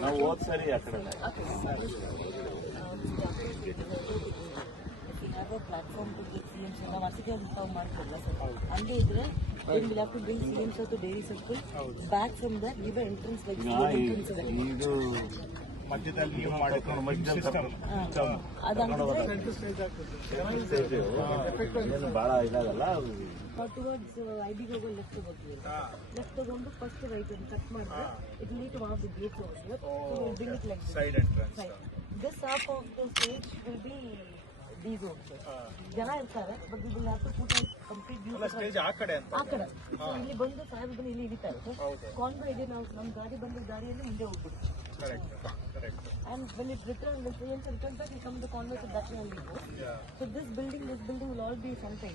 ನಾವು ಹೋದ್ ಸರಿ ಆ ಕಡೆ platform to get CMs ನಾವು ಅಸಿಗೆ ಇನ್ಫಾರ್ಮ್ ಮಾಡ್ತಿಲ್ಲ ಸರ್ ಹಂಗೆ ಇದ್ರೆ then we'll have to bring CMs to dairy circle back from there give an entrance like ಇದು ಮಧ್ಯದಲ್ಲಿ ನೀವು ಮಾಡೋದು ಮಧ್ಯದಲ್ಲಿ ಬಹಳ ಇದಾಗಲ್ಲ ಟುವರ್ಡ್ಸ್ ಐಬಿಗೆ ಹೋಗೋ ಲೆಫ್ಟ್ ಹೋಗ್ತೀವಿ ಲೆಫ್ಟ್ ತಗೊಂಡು ಫಸ್ಟ್ ರೈಟ್ ಅನ್ನು ಕಟ್ ಮಾಡಿದ್ರೆ it lead to one of the gates over build it like side entrance this half of the stage will be these also ಜನ ಇರ್ತಾರೆ but we will have to put complete view stage ಆ ಕಡೆ ಅಂತ so ಇಲ್ಲಿ ಬಂದು ಸಾಹೇಬ್ ಬಂದು ಇಲ್ಲಿ ಇಳಿತಾ ಇರುತ್ತೆ ಕಾನ್ವೆ ಇದೆ ನಾವು ನಮ್ಮ ಗಾಡಿ ಬಂದ ದಾರಿಯಲ್ಲಿ ಮುಂದೆ ಹೋಗ್ಬಿಡ್ತೀವಿ correct and when it return when CMs return back we come to convey to that only go so this building will all be something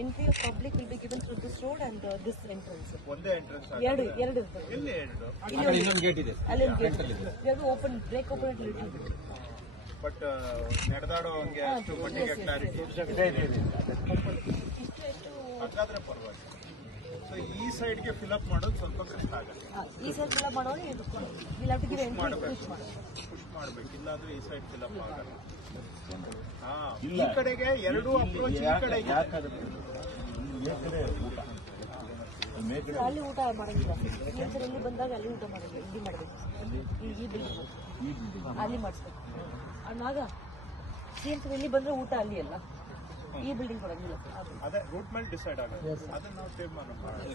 entry of public will be given through this road and this entrance ಒಂದೇ entrance ಎರಡು ಇರ್ತದೆ ಇಲ್ಲಿ ಎರಡು ಇಲ್ಲಿ ಇನ್ನೊಂದು gate ಇದೆ ಅಲ್ಲಿ ಒಂದು ಗೇಟ್ ಇದೆ we have to open break open it little bit but ನಡೆದಾಡೋ ಹಂಗೆ ಅಷ್ಟು ಮಟ್ಟಿಗೆ ಕ್ಲಾರಿಟಿ ಹಾಗಾದ್ರೆ ಪರವಾಗಿಲ್ಲ ಸೊ ಈ ಸೈಡ್ಗೆ ಫಿಲಪ್ ಮಾಡೋದು ಸ್ವಲ್ಪ ಕಷ್ಟ ಆಗುತ್ತೆ ಈ ಸೈಡ್ ಫಿಲಪ್ ಮಾಡೋದು ಇಲ್ಲಿ have to give entry push ಮಾಡಬೇಕು ಇಲ್ಲಾಂದ್ರೆ ಈ ಸೈಡ್ ಫಿಲಪ್ ಆಗಲ್ಲ ಈ ಕಡೆಗೆ ಎರಡು ಅಪ್ರೋಚ್ ಈ ಕಡೆಗೆ ಅಲ್ಲಿ ಊಟ ಮಾಡಂಗಿಲ್ಲ ಎಲ್ಲಿ ಬಂದಾಗ ಅಲ್ಲಿ ಊಟ ಮಾಡಬೇಕು ಇಲ್ಲಿ ಮಾಡಬೇಕು ಈ ಬಿಲ್ಡಿಂಗ್ ಅಲ್ಲಿ ಮಾಡಿಸ್ಬೇಕು ಆಗ CMs ಇಲ್ಲಿ ಬಂದ್ರೆ ಊಟ ಅಲ್ಲಿ ಅಲ್ಲ ಈ ಬಿಲ್ಡಿಂಗ್ ಕೊಡಂಗಿಲ್ಲ ಅದೇ ರೂಟ್ ಮೇಲೆ ಡಿಸೈಡ್ ಆಗುತ್ತೆ ಅದನ್ನ ನಾವು ತೀರ್ಮಾನ ಮಾಡೋಣ